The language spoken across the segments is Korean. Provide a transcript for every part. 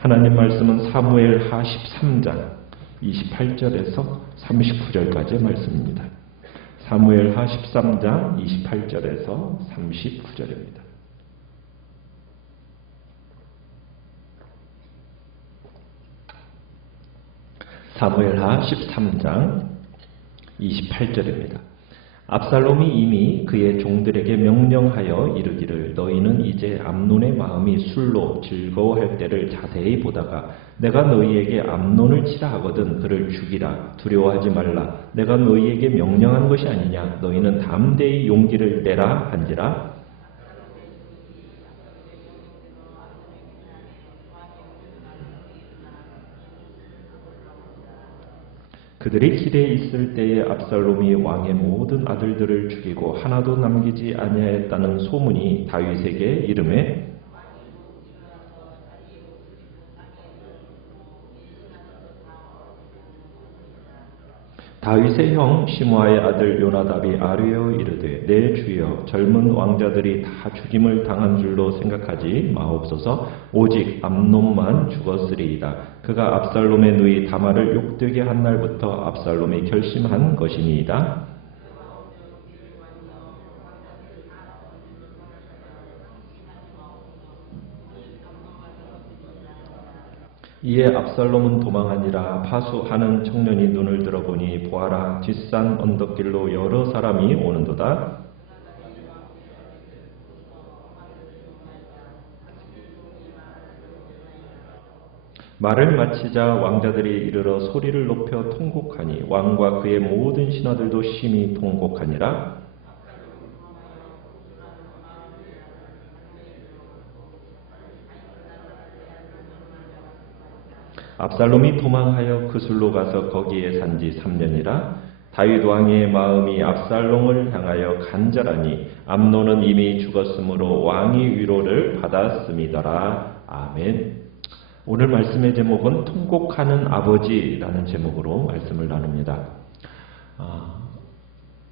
하나님 말씀은 사무엘하 13장 28절에서 39절까지의 말씀입니다. 사무엘하 13장 28절에서 39절입니다. 사무엘하 13장 28절입니다. 압살롬이 이미 그의 종들에게 명령하여 이르기를 너희는 이제 암논의 마음이 술로 즐거워할 때를 자세히 보다가 내가 너희에게 암논을 치라 하거든 그를 죽이라. 두려워하지 말라. 내가 너희에게 명령한 것이 아니냐. 너희는 담대히 용기를 내라 한지라. 그들이 길에 있을 때에 압살롬이 왕의 모든 아들들을 죽이고 하나도 남기지 아니하였다는 소문이 다윗에게 이르매 다윗의 형 시므아의 아들 요나답이 아뢰어 이르되 내 주여 젊은 왕자들이 다 죽임을 당한 줄로 생각하지 마옵소서. 오직 암논만 죽었으리이다. 그가 압살롬의 누이 다말을 욕되게 한 날부터 압살롬이 결심한 것이니이다. 이에 압살롬은 도망하니라. 파수하는 청년이 눈을 들어보니 보아라 뒷산 언덕길로 여러 사람이 오는도다. 말을 마치자 왕자들이 이르러 소리를 높여 통곡하니 왕과 그의 모든 신하들도 심히 통곡하니라. 압살롬이 도망하여 그술로 가서 거기에 산지 3년이라. 다윗 왕의 마음이 압살롬을 향하여 간절하니 암논은 이미 죽었으므로 왕이 위로를 받았음이더라. 아멘. 오늘 말씀의 제목은 통곡하는 아버지라는 제목으로 말씀을 나눕니다.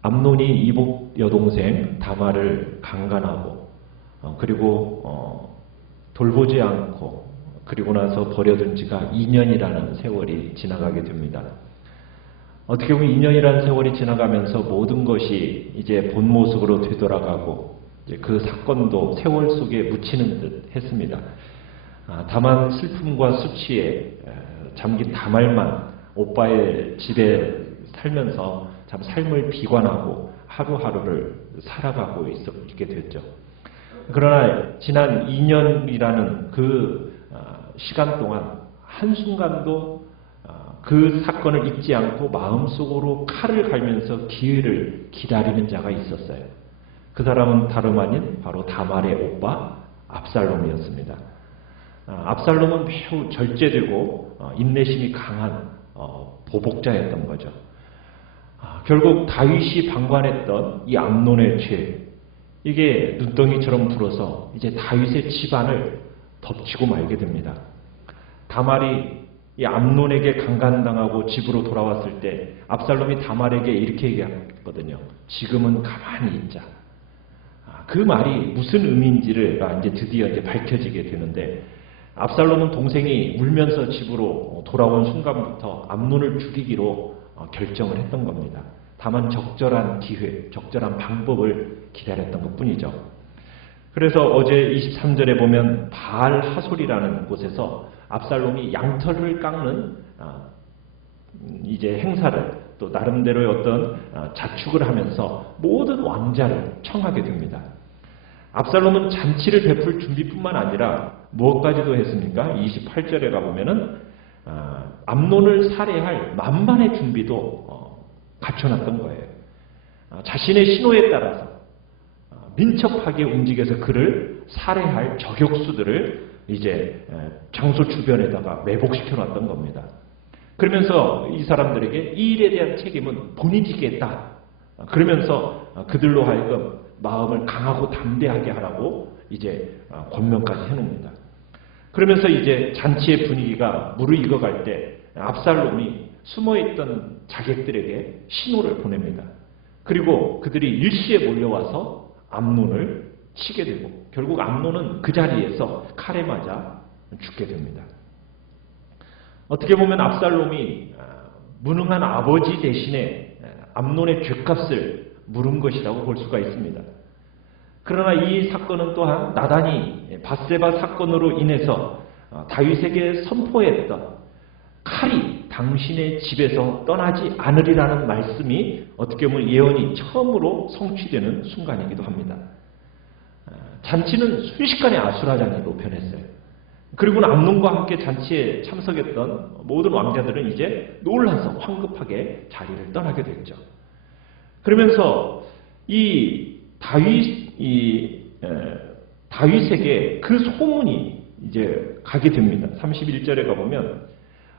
암논이 이복 여동생 다말을 강간하고 그리고 돌보지 않고 그리고 나서 버려둔 지가 2년이라는 세월이 지나가게 됩니다. 어떻게 보면 2년이라는 세월이 지나가면서 모든 것이 이제 본 모습으로 되돌아가고 이제 그 사건도 세월 속에 묻히는 듯 했습니다. 다만 슬픔과 수치에 잠긴 다말만 오빠의 집에 살면서 참 삶을 비관하고 하루하루를 살아가고 있게 됐죠. 그러나 지난 2년이라는 그 시간 동안 한순간도 그 사건을 잊지 않고 마음속으로 칼을 갈면서 기회를 기다리는 자가 있었어요. 그 사람은 다름 아닌 바로 다말의 오빠 압살롬이었습니다. 압살롬은 매우 절제되고 인내심이 강한 보복자였던 거죠. 결국 다윗이 방관했던 이 암논의 죄, 이게 눈덩이처럼 불어서 이제 다윗의 집안을 덮치고 말게 됩니다. 다말이 이 암논에게 강간당하고 집으로 돌아왔을 때 압살롬이 다말에게 이렇게 얘기했거든요. 지금은 가만히 있자. 그 말이 무슨 의미인지를 이제 드디어 이제 밝혀지게 되는데 압살롬은 동생이 울면서 집으로 돌아온 순간부터 암논을 죽이기로 결정을 했던 겁니다. 다만 적절한 기회, 적절한 방법을 기다렸던 것뿐이죠. 그래서 어제 23절에 보면 바알 하솔이라는 곳에서 압살롬이 양털을 깎는 이제 행사를 또 나름대로의 어떤 자축을 하면서 모든 왕자를 청하게 됩니다. 압살롬은 잔치를 베풀 준비뿐만 아니라 무엇까지도 했습니까? 28절에 가보면은 암논을 살해할 만반의 준비도 갖춰놨던 거예요. 자신의 신호에 따라서 민첩하게 움직여서 그를 살해할 저격수들을 이제 장소 주변에다가 매복시켜 놨던 겁니다. 그러면서 이 사람들에게 이 일에 대한 책임은 본인이 지겠다. 그러면서 그들로 하여금 마음을 강하고 담대하게 하라고 이제 권면까지 해놓습니다. 그러면서 이제 잔치의 분위기가 무르익어갈 때 압살롬이 숨어있던 자객들에게 신호를 보냅니다. 그리고 그들이 일시에 몰려와서 암논을 치게 되고 결국 암논은 그 자리에서 칼에 맞아 죽게 됩니다. 어떻게 보면 압살롬이 무능한 아버지 대신에 암논의 죗값을 물은 것이라고 볼 수가 있습니다. 그러나 이 사건은 또한 나단이 밧세바 사건으로 인해서 다윗에게 선포했던 칼이 당신의 집에서 떠나지 않으리라는 말씀이 어떻게 보면 예언이 처음으로 성취되는 순간이기도 합니다. 잔치는 순식간에 아수라장으로 변했어요. 그리고는 암논과 함께 잔치에 참석했던 모든 왕자들은 이제 놀라서 황급하게 자리를 떠나게 됐죠. 그러면서 이 다윗에게 그 소문이 이제 가게 됩니다. 31절에 가보면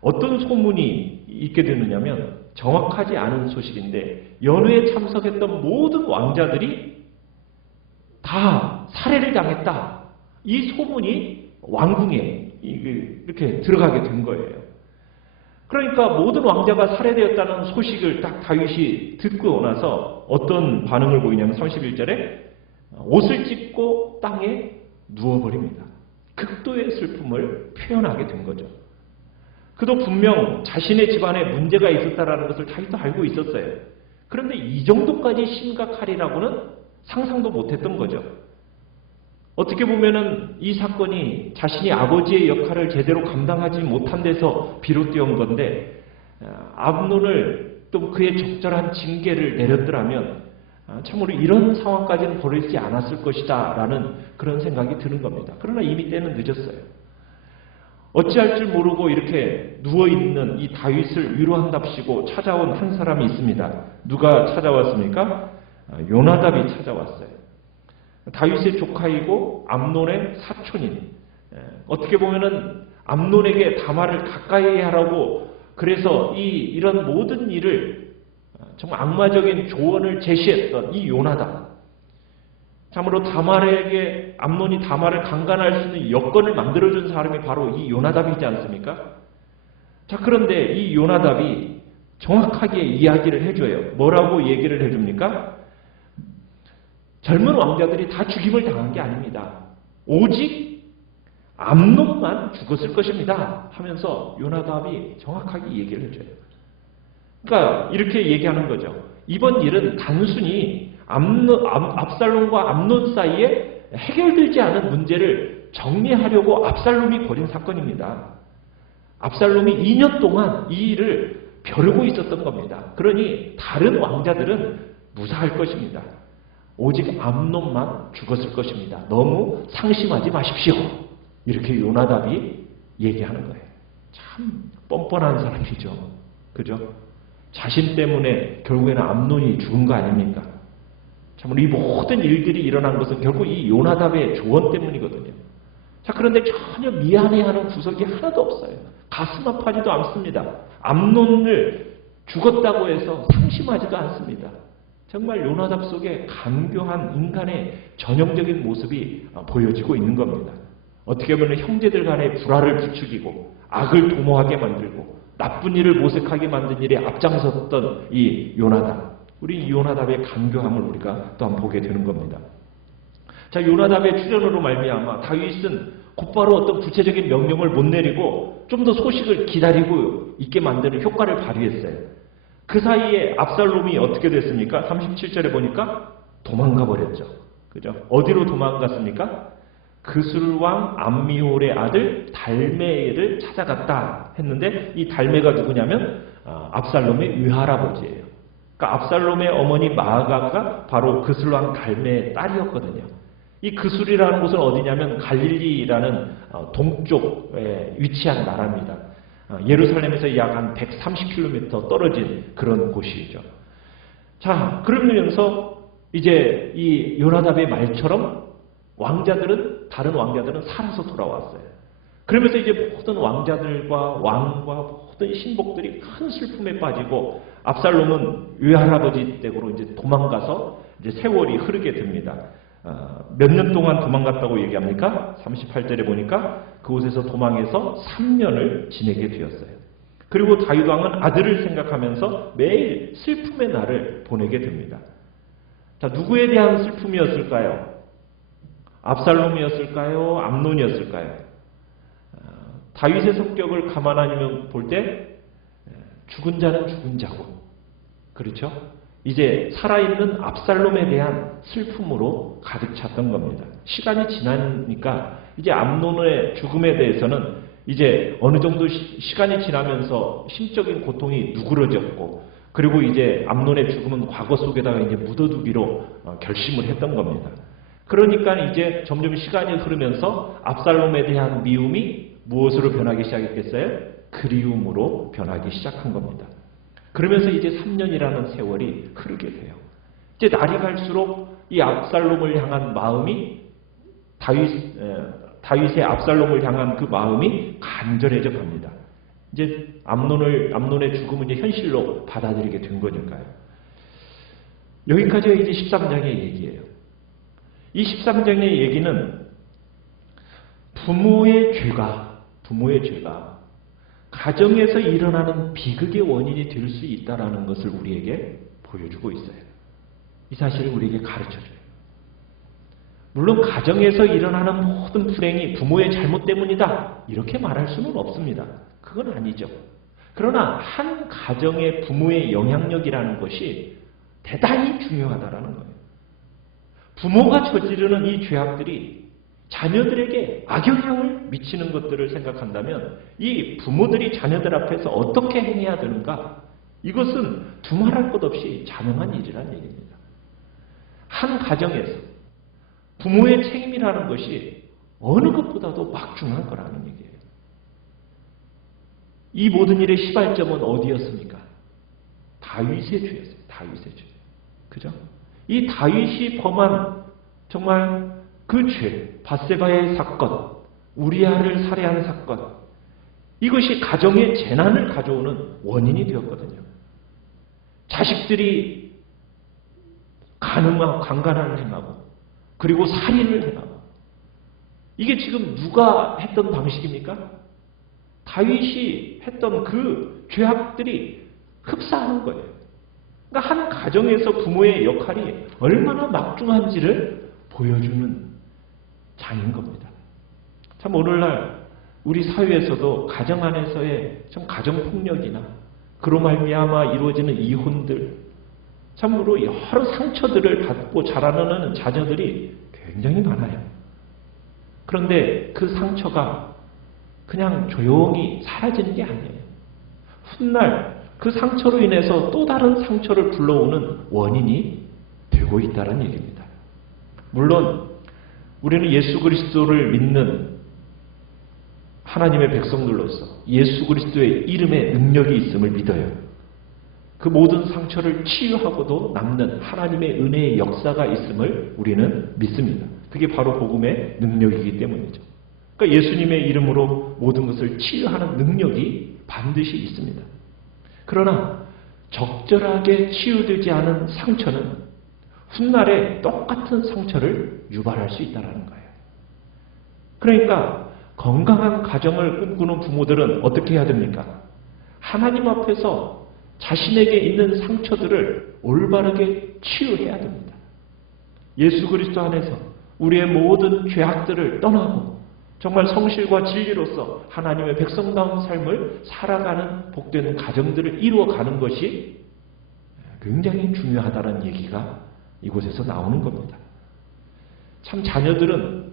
어떤 소문이 있게 되느냐면 정확하지 않은 소식인데 연회에 참석했던 모든 왕자들이 다 살해를 당했다. 이 소문이 왕궁에 이렇게 들어가게 된 거예요. 그러니까 모든 왕자가 살해되었다는 소식을 딱 다윗이 듣고 나서 어떤 반응을 보이냐면 31절에 옷을 찢고 땅에 누워버립니다. 극도의 슬픔을 표현하게 된 거죠. 그도 분명 자신의 집안에 문제가 있었다는 것을 다윗도 알고 있었어요. 그런데 이 정도까지 심각하리라고는 상상도 못했던 거죠. 어떻게 보면은 이 사건이 자신이 아버지의 역할을 제대로 감당하지 못한 데서 비롯되어 건데 암논을 또 그의 적절한 징계를 내렸더라면 참으로 이런 상황까지는 벌어지지 않았을 것이다 라는 그런 생각이 드는 겁니다. 그러나 이미 때는 늦었어요. 어찌할 줄 모르고 이렇게 누워있는 이 다윗을 위로한답시고 찾아온 한 사람이 있습니다. 누가 찾아왔습니까? 요나답이 찾아왔어요. 다윗의 조카이고 암논의 사촌인, 어떻게 보면은 암논에게 다말을 가까이 하라고 그래서 이런 모든 일을 정말 악마적인 조언을 제시했던 이 요나답, 참으로 다말에게 암논이 다말을 강간할 수 있는 여건을 만들어준 사람이 바로 이 요나답이지 않습니까? 자, 그런데 이 요나답이 정확하게 이야기를 해줘요. 뭐라고 얘기를 해줍니까? 젊은 왕자들이 다 죽임을 당한 게 아닙니다. 오직 암논만 죽었을 것입니다. 하면서 요나답이 정확하게 얘기를 해줘요. 그러니까 이렇게 얘기하는 거죠. 이번 일은 단순히 압살롬과 암논 사이에 해결되지 않은 문제를 정리하려고 압살롬이 벌인 사건입니다. 압살롬이 2년 동안 이 일을 벼르고 있었던 겁니다. 그러니 다른 왕자들은 무사할 것입니다. 오직 암논만 죽었을 것입니다. 너무 상심하지 마십시오. 이렇게 요나답이 얘기하는 거예요. 참 뻔뻔한 사람이죠. 그죠? 자신 때문에 결국에는 암논이 죽은 거 아닙니까? 참으로 이 모든 일들이 일어난 것은 결국 이 요나답의 조언 때문이거든요. 자, 그런데 전혀 미안해하는 구석이 하나도 없어요. 가슴 아파하지도 않습니다. 암논을 죽었다고 해서 상심하지도 않습니다. 정말 요나답 속에 간교한 인간의 전형적인 모습이 보여지고 있는 겁니다. 어떻게 보면 형제들 간의 불화를 부추기고 악을 도모하게 만들고 나쁜 일을 모색하게 만든 일에 앞장섰던 이 요나답. 우리 이 요나답의 간교함을 우리가 또 한번 보게 되는 겁니다. 자, 요나답의 출현으로 말미암아 다윗은 곧바로 어떤 구체적인 명령을 못 내리고 좀 더 소식을 기다리고 있게 만드는 효과를 발휘했어요. 그 사이에 압살롬이 어떻게 됐습니까? 37절에 보니까 도망가 버렸죠. 그죠? 어디로 도망갔습니까? 그술왕 암미홀의 아들 달메를 찾아갔다 했는데 이 달메가 누구냐면 압살롬의 외할아버지예요. 그러니까 압살롬의 어머니 마아가가 바로 그술왕 달메의 딸이었거든요. 이 그술이라는 곳은 어디냐면 갈릴리라는 동쪽에 위치한 나라입니다. 예루살렘에서 약 한 130km 떨어진 그런 곳이죠. 자, 그러면서 이제 이 요나답의 말처럼 다른 왕자들은 살아서 돌아왔어요. 그러면서 이제 모든 왕자들과 왕과 모든 신복들이 큰 슬픔에 빠지고 압살롬은 외할아버지 댁으로 이제 도망가서 이제 세월이 흐르게 됩니다. 몇 년 동안 도망갔다고 얘기합니까? 38절에 보니까 그곳에서 도망해서 3년을 지내게 되었어요. 그리고 다윗 왕은 아들을 생각하면서 매일 슬픔의 날을 보내게 됩니다. 자, 누구에 대한 슬픔이었을까요? 압살롬이었을까요? 암논이었을까요? 다윗의 성격을 감안하면 볼 때 죽은 자는 죽은 자고, 그렇죠? 이제 살아있는 압살롬에 대한 슬픔으로 가득 찼던 겁니다. 시간이 지나니까 이제 암논의 죽음에 대해서는 이제 어느 정도 시간이 지나면서 심적인 고통이 누그러졌고, 그리고 이제 암논의 죽음은 과거 속에다가 이제 묻어두기로 결심을 했던 겁니다. 그러니까 이제 점점 시간이 흐르면서 압살롬에 대한 미움이 무엇으로 변하기 시작했겠어요? 그리움으로 변하기 시작한 겁니다. 그러면서 이제 3년이라는 세월이 흐르게 돼요. 이제 날이 갈수록 이 압살롬을 향한 마음이 다윗의 압살롬을 향한 그 마음이 간절해져 갑니다. 이제 암논의 죽음은 이제 현실로 받아들이게 된 거니까요. 여기까지가 이제 13장의 얘기예요. 이 13장의 얘기는 부모의 죄가 가정에서 일어나는 비극의 원인이 될 수 있다는 것을 우리에게 보여주고 있어요. 이 사실을 우리에게 가르쳐줘요. 물론 가정에서 일어나는 모든 불행이 부모의 잘못 때문이다, 이렇게 말할 수는 없습니다. 그건 아니죠. 그러나 한 가정의 부모의 영향력이라는 것이 대단히 중요하다는 거예요. 부모가 저지르는 이 죄악들이 자녀들에게 악영향을 미치는 것들을 생각한다면 이 부모들이 자녀들 앞에서 어떻게 행해야 되는가, 이것은 두말할 것 없이 자명한 일이라는 얘기입니다. 한 가정에서 부모의 책임이라는 것이 어느 것보다도 막중한 거라는 얘기예요. 이 모든 일의 시발점은 어디였습니까? 다윗의 죄였어요. 다윗의 죄. 그죠? 이 다윗이 범한 정말 그 죄, 밧세바의 사건, 우리아를 살해한 사건, 이것이 가정의 재난을 가져오는 원인이 되었거든요. 자식들이 강간을 행하고, 그리고 살인을 행하고, 이게 지금 누가 했던 방식입니까? 다윗이 했던 그 죄악들이 흡사하는 거예요. 그러니까 한 가정에서 부모의 역할이 얼마나 막중한지를 보여주는 장인 겁니다. 참 오늘날 우리 사회에서도 가정 안에서의 참 가정폭력이나 그로 말미암아 이루어지는 이혼들, 참으로 여러 상처들을 받고 자라나는 자녀들이 굉장히 많아요. 그런데 그 상처가 그냥 조용히 사라지는 게 아니에요. 훗날 그 상처로 인해서 또 다른 상처를 불러오는 원인이 되고 있다는 얘기입니다. 물론 우리는 예수 그리스도를 믿는 하나님의 백성들로서 예수 그리스도의 이름에 능력이 있음을 믿어요. 그 모든 상처를 치유하고도 남는 하나님의 은혜의 역사가 있음을 우리는 믿습니다. 그게 바로 복음의 능력이기 때문이죠. 그러니까 예수님의 이름으로 모든 것을 치유하는 능력이 반드시 있습니다. 그러나 적절하게 치유되지 않은 상처는 훗날에 똑같은 상처를 유발할 수 있다는 거예요. 그러니까 건강한 가정을 꿈꾸는 부모들은 어떻게 해야 됩니까? 하나님 앞에서 자신에게 있는 상처들을 올바르게 치유해야 됩니다. 예수 그리스도 안에서 우리의 모든 죄악들을 떠나고 정말 성실과 진리로서 하나님의 백성다운 삶을 살아가는 복된 가정들을 이루어가는 것이 굉장히 중요하다는 얘기가 이곳에서 나오는 겁니다. 참 자녀들은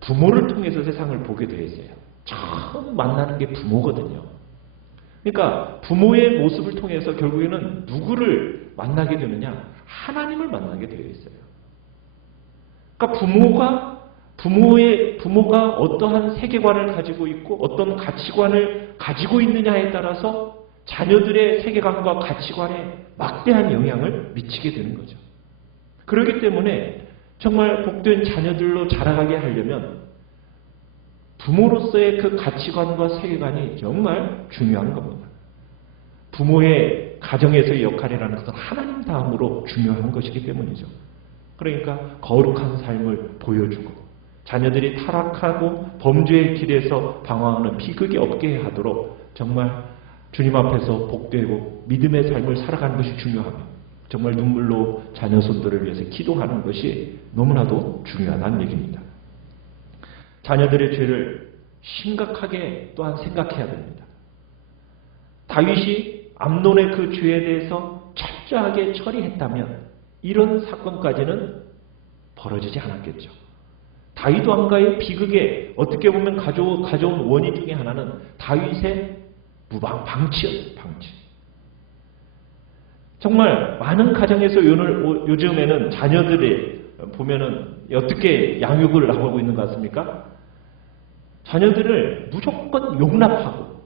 부모를 통해서 세상을 보게 되어 있어요. 처음 만나는 게 부모거든요. 그러니까 부모의 모습을 통해서 결국에는 누구를 만나게 되느냐? 하나님을 만나게 되어 있어요. 그러니까 부모가 어떠한 세계관을 가지고 있고 어떤 가치관을 가지고 있느냐에 따라서 자녀들의 세계관과 가치관에 막대한 영향을 미치게 되는 거죠. 그렇기 때문에 정말 복된 자녀들로 자라가게 하려면 부모로서의 그 가치관과 세계관이 정말 중요한 겁니다. 부모의 가정에서의 역할이라는 것은 하나님 다음으로 중요한 것이기 때문이죠. 그러니까 거룩한 삶을 보여주고 자녀들이 타락하고 범죄의 길에서 방황하는 비극이 없게 하도록 정말 주님 앞에서 복되고 믿음의 삶을 살아가는 것이 중요하며 정말 눈물로 자녀 손들을 위해서 기도하는 것이 너무나도 중요하다는 얘기입니다. 자녀들의 죄를 심각하게 또한 생각해야 됩니다. 다윗이 암논의 그 죄에 대해서 철저하게 처리했다면 이런 사건까지는 벌어지지 않았겠죠. 다윗 왕가의 비극에 어떻게 보면 가져온 원인 중에 하나는 다윗의 방치였어요. 방치. 정말 많은 가정에서 요즘에는 자녀들이 보면은 어떻게 양육을 하고 있는 것 같습니까? 자녀들을 무조건 용납하고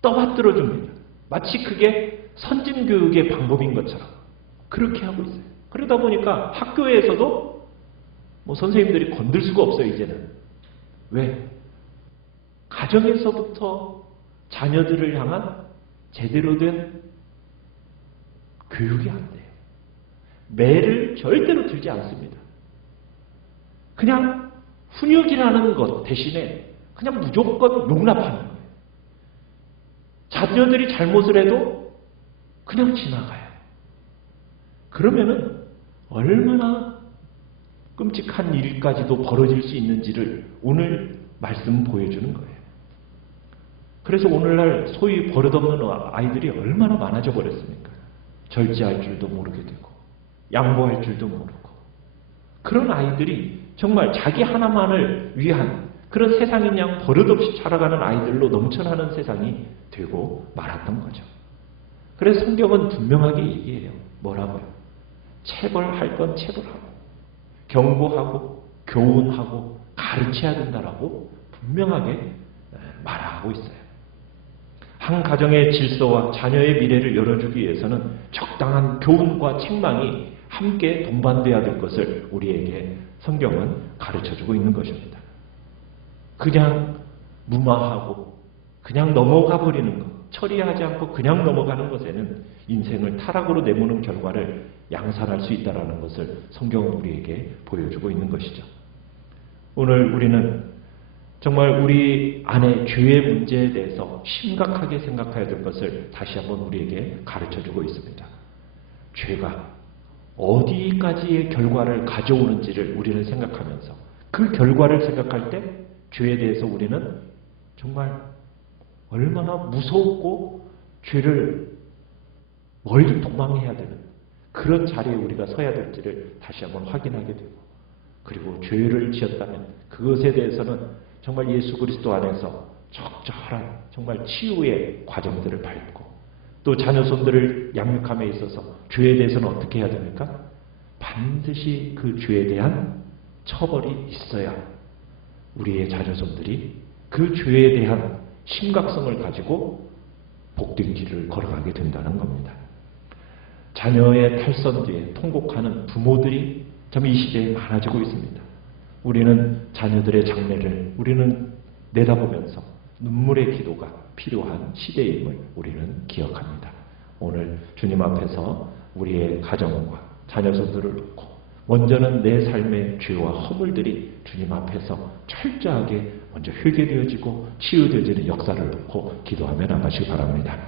떠받들어 줍니다. 마치 그게 선진교육의 방법인 것처럼 그렇게 하고 있어요. 그러다 보니까 학교에서도 선생님들이 건들 수가 없어요, 이제는. 왜? 가정에서부터 자녀들을 향한 제대로 된 교육이 안 돼요. 매를 절대로 들지 않습니다. 그냥 훈육이라는 것 대신에 그냥 무조건 용납하는 거예요. 자녀들이 잘못을 해도 그냥 지나가요. 그러면은 얼마나 끔찍한 일까지도 벌어질 수 있는지를 오늘 말씀 보여주는 거예요. 그래서 오늘날 소위 버릇없는 아이들이 얼마나 많아져 버렸습니까? 절제할 줄도 모르게 되고 양보할 줄도 모르고 그런 아이들이 정말 자기 하나만을 위한 그런 세상인 양 버릇없이 살아가는 아이들로 넘쳐나는 세상이 되고 말았던 거죠. 그래서 성경은 분명하게 얘기해요. 뭐라고요? 체벌할 건 체벌하고 경고하고 교훈하고 가르쳐야 된다라고 분명하게 말하고 있어요. 한 가정의 질서와 자녀의 미래를 열어주기 위해서는 적당한 교훈과 책망이 함께 동반돼야 될 것을 우리에게 성경은 가르쳐주고 있는 것입니다. 그냥 무마하고 그냥 넘어가 버리는 것, 처리하지 않고 그냥 넘어가는 것에는 인생을 타락으로 내모는 결과를 양산할 수 있다는 것을 성경은 우리에게 보여주고 있는 것이죠. 오늘 우리는 정말 우리 안에 죄의 문제에 대해서 심각하게 생각해야 될 것을 다시 한번 우리에게 가르쳐주고 있습니다. 죄가 어디까지의 결과를 가져오는지를 우리는 생각하면서 그 결과를 생각할 때 죄에 대해서 우리는 정말 얼마나 무섭고 죄를 멀리 도망해야 되는 그런 자리에 우리가 서야 될지를 다시 한번 확인하게 되고, 그리고 죄를 지었다면 그것에 대해서는 정말 예수 그리스도 안에서 적절한 정말 치유의 과정들을 밟고, 또 자녀손들을 양육함에 있어서 죄에 대해서는 어떻게 해야 됩니까? 반드시 그 죄에 대한 처벌이 있어야 우리의 자녀손들이 그 죄에 대한 심각성을 가지고 복된 길을 걸어가게 된다는 겁니다. 자녀의 탈선 뒤에 통곡하는 부모들이 참 이 시대에 많아지고 있습니다. 우리는 자녀들의 장래를 우리는 내다보면서 눈물의 기도가 필요한 시대임을 우리는 기억합니다. 오늘 주님 앞에서 우리의 가정과 자녀손들을 놓고 먼저는 내 삶의 죄와 허물들이 주님 앞에서 철저하게 먼저 회개되어지고 치유되어지는 역사를 놓고 기도하며 나가시기 바랍니다.